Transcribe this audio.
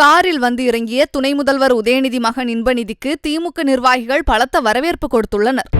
காரில் வந்து இறங்கிய துணை முதல்வர் உதயநிதி மகன் இன்பநிதிக்கு திமுக நிர்வாகிகள் பலத்த வரவேற்பு கொடுத்துள்ளனர்.